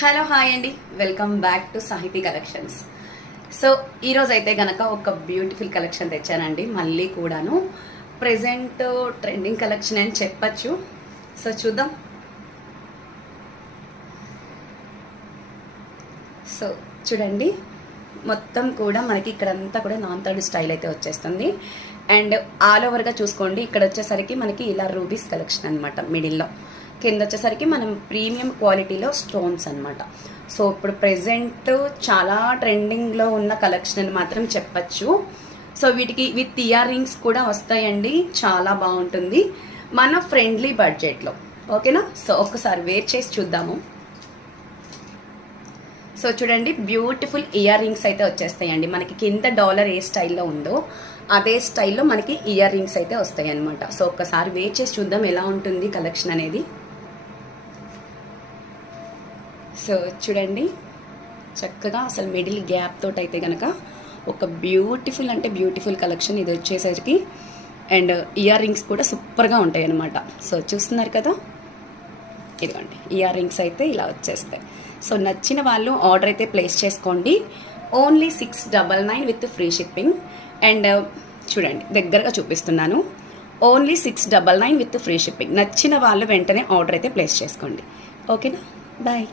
Hello hi అండి, welcome back to సాహితీ collections. So ఈరోజు అయితే గనక ఒక బ్యూటిఫుల్ కలెక్షన్ తెచ్చానండి. మళ్ళీ కూడాను ప్రెజెంట్ ట్రెండింగ్ కలెక్షన్ అని చెప్పచ్చు. సో చూద్దాం. సో చూడండి, మొత్తం కూడా మనకి ఇక్కడంతా కూడా నాన్ థర్డ్ స్టైల్ అయితే వచ్చేస్తుంది. అండ్ ఆల్ ఓవర్గా చూసుకోండి, ఇక్కడ వచ్చేసరికి మనకి ఇలా రూబీస్ కలెక్షన్ అనమాట. మిడిల్లో కింద వచ్చేసరికి మనం ప్రీమియం క్వాలిటీలో స్టోన్స్ అనమాట. సో ఇప్పుడు ప్రెజెంట్ చాలా ట్రెండింగ్లో ఉన్న కలెక్షన్ అని మాత్రం చెప్పచ్చు. సో వీటికి విత్ ఇయర్ రింగ్స్ కూడా వస్తాయండి. చాలా బాగుంటుంది మన ఫ్రెండ్లీ బడ్జెట్లో. ఓకేనా? సో ఒక్కసారి వేర్ చేసి చూద్దాము. సో చూడండి, బ్యూటిఫుల్ ఇయర్ రింగ్స్ అయితే వచ్చేస్తాయండి. మనకి కింద డాలర్ ఏ స్టైల్లో ఉందో అదే స్టైల్లో మనకి ఇయర్ రింగ్స్ అయితే వస్తాయి అనమాట. సో ఒక్కసారి వేర్ చేసి చూద్దాం ఎలా ఉంటుంది కలెక్షన్ అనేది. సో చూడండి, చక్కగా అసలు మిడిల్ గ్యాప్ తోటి అయితే కనుక ఒక బ్యూటిఫుల్ అంటే బ్యూటిఫుల్ కలెక్షన్ ఇది వచ్చేసరికి. అండ్ ఇయర్ రింగ్స్ కూడా సూపర్గా ఉంటాయి అనమాట. సో చూస్తున్నారు కదా, ఇదిగోండి ఇయర్ రింగ్స్ అయితే ఇలా వచ్చేస్తాయి. సో నచ్చిన వాళ్ళు ఆర్డర్ అయితే ప్లేస్ చేసుకోండి. Only 699 with free shipping. And చూడండి, దగ్గరగా చూపిస్తున్నాను. Only 699 with free shipping. నచ్చిన వాళ్ళు వెంటనే ఆర్డర్ అయితే ప్లేస్ చేసుకోండి. ఓకేనా? బాయ్.